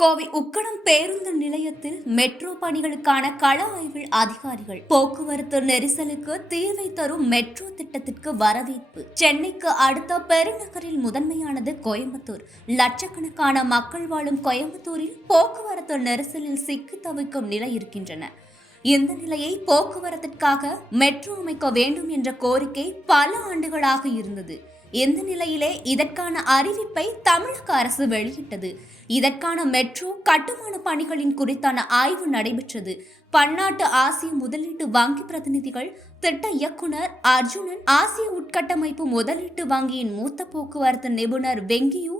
கோவை உக்கடம் பேருந்து நிலையத்தில் மெட்ரோ பணிகளுக்கான கள ஆய்வில் அதிகாரிகள். போக்குவரத்து நெரிசலுக்கு தீர்வை தரும் மெட்ரோ திட்டத்திற்கு வரவேற்பு. சென்னைக்கு அடுத்த பெருநகரில் முதன்மையானது கோயம்புத்தூர். லட்சக்கணக்கான மக்கள் வாழும் கோயம்புத்தூரில் போக்குவரத்து நெரிசலில் சிக்கி தவிக்கும் நிலை இருக்கின்றன. இந்த நிலையை போக்குவரத்திற்காக மெட்ரோ அமைக்க வேண்டும் என்ற கோரிக்கை பல ஆண்டுகளாக இருந்தது. இந்த நிலையிலே இதற்கான அறிவிப்பை தமிழக அரசு வெளியிட்டது. இதற்கான மெட்ரோ கட்டுமான பணிகளின் குறித்தான ஆய்வு நடைபெற்றது. பன்னாட்டு ஆசிய முதலீட்டு வங்கி பிரதிநிதிகள், திட்ட இயக்குனர் அர்ஜுனன், ஆசிய உட்கட்டமைப்பு முதலீட்டு வங்கியின் மூத்த போக்குவரத்து நிபுணர் வெங்கியு,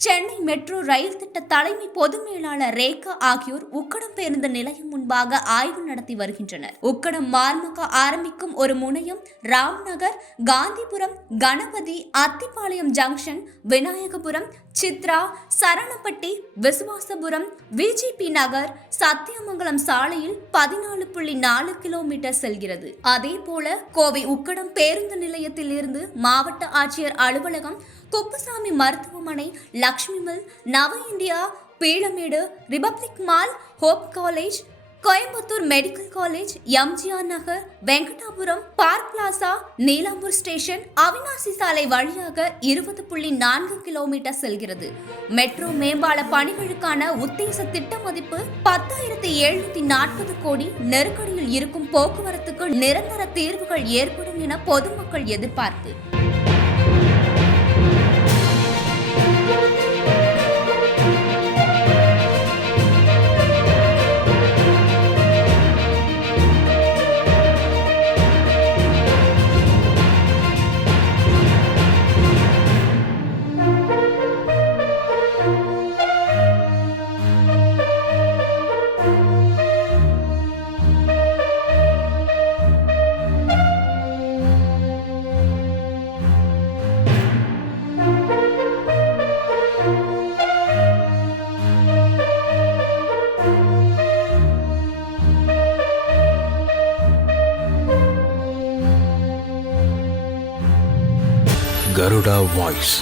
சென்னை மெட்ரோ ரயில் திட்ட தலைமை பொது மேலாளர் ரேகா ஆகியோர் உக்கடம் பேருந்து நிலையம் முன்பாக ஆய்வு நடத்தி வருகின்றனர். உக்கடம் மார்மக ஆரம்பிக்கும் ஒரு முனையம் ராம்நகர், காந்திபுரம், கணபதி, அத்திப்பாளையம் ஜங்ஷன், விநாயகபுரம், சித்ரா, சரணப்பட்டி, விசுவாசபுரம், விஜிபி நகர், சத்தியமங்கலம் சாலையில் 14.4 கிலோமீட்டர் செல்கிறது. அதேபோல கோவை உக்கடம் பேருந்து நிலையத்தில் இருந்து மாவட்ட ஆட்சியர் அலுவலகம், குப்புசாமி மருத்துவமனை, Lakshmi mill, Nava India, Peelamedu, republic mall, hope college, Coimbatore medical college, MGR Nagar, Venkatapuram, park plaza, Neelambur station, Avinashi சாலை வழியாக 20.4 கிலோமீட்டர் செல்கிறது. மெட்ரோ மேம்பால பணிகளுக்கான உத்தேச திட்ட மதிப்பு 10,740 கோடி. நெருக்கடியில் இருக்கும் போக்குவரத்துக்கு நிரந்தர தீர்வுகள் ஏற்படும் என பொதுமக்கள் எதிர்பார்ப்பு. Garuda Voice.